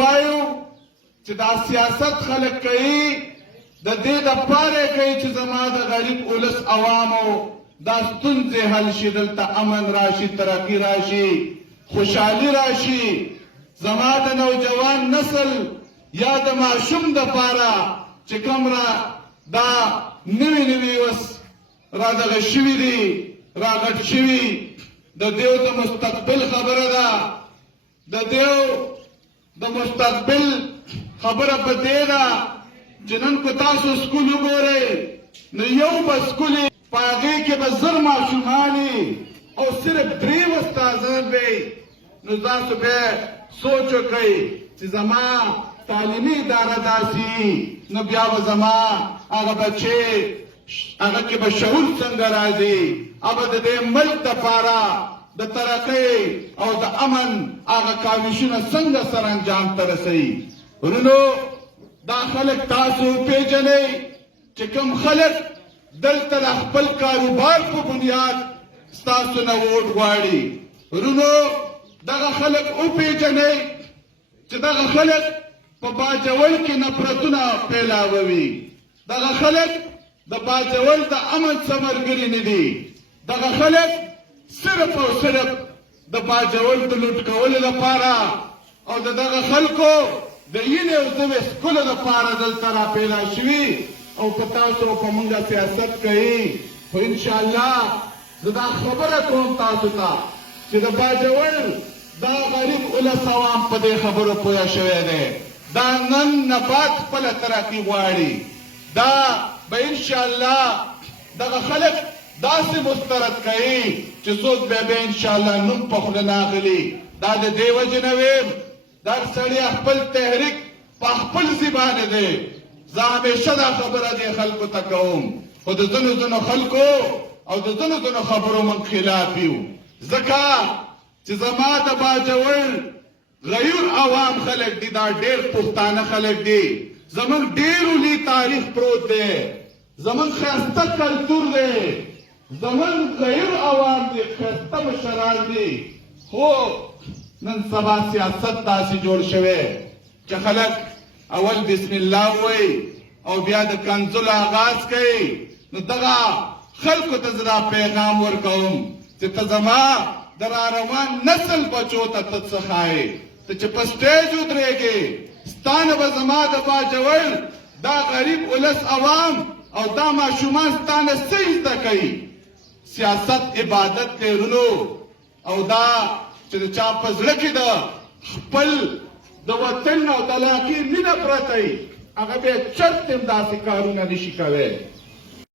وایو چې دا سیاست خلک کوي د دې دپاره کوي چې زما د غریب ولس عوامو دا ستونزې حل شي، دلته امن راشي، ترقي راشي، خوشحالي راشي. زما د نوجوان نسل یا د ماشوم دپاره چې کوم را دا نوي نوي اوس را دغه شوي دي، را غټ شوي، د دیو د مستقبل خبره ده. د دیو د مستقبل خبره په دې ده چې نن که تاسو سکول وګورئ نو یو به سکول په هغې کې به زر ماشومانې او صرف 3 استادان وي. نو تاسو بیا سوچ وکئ چې زما تعلیمي اداره داسې نو بیا به زما هغه بچې هغه کې به شعور څنګه راځي، هغه د دې ملک دپاره د ترقۍ او د امن هغه کاوشونه څنګه سرانجام ته رسوي. ورونو دا خلک تاسو وپېژنئ چې کوم خلک دلته د خپل کاروبار په بنیاد ستاسو نه ووټ غواړي. ورونو دغه خلک وپېژنئ چې دغه خلک په باجوړ کې نفرتونه پیلاوي. دغه خلک د باجوړ د امن څه ملګري نه دي. دغه خلک صرف او صرف د باجوړ د لوټ کولو لپاره او د دغه خلکو د یینې او زوې سکولو لپاره دلته را پیدا شوي او په تاسو او په موږ سیاست کوي. خو انشاءالله زه دا خبره کوم تاسو ته چې د باجوړ دا غریب ولس عوام په دې خبرو پوه شوی دی. دا نن نه بعد خپله ترقي غواړي. دا به انشاءالله دغه خلک داسې مسترد کوي چې څوک بیا انشاءالله نوم په خوله نه اخلي. دا د دې وجې نه ویم دا سړی خپل تحریک په خپل زبان دی. زه همیشه دا خبره دې خلکو ته کوم، خو د ځینو خلکو او د ځینو خبرو من خلاف یو، ځکه چې زما د باجوړ غیر عوام خلک دي، دا ډېر پښتانه خلک دي. زمونږ ډېر لوی تاریخ پروت دی، زمونږ ښایسته کلتور دی، زمونږ غیر عوام دي، ښایسته مشران دي. خو نن سبا سیاست داسې جوړ شوی چې خلک اول بسم الله وایي او بیا د کنځلو آغاز کوي. نو دغه خلکو ته زه دا پیغام ورکوم چې ته زما د راروان نسل بچو ته ته څه ښایې. ته چې په سټیج ودرېږې ستا نه به زما د باجوړ دا غریب ولس عوام او دا ماشومان ستا نه څه زده کوي. سیاست عبادت دی ورونو، او دا چې د چا په زړه کې د خپل د وطن او د علاقې مینه پرته وي هغه بیا چرته هم داسې کارونه نشي کوی.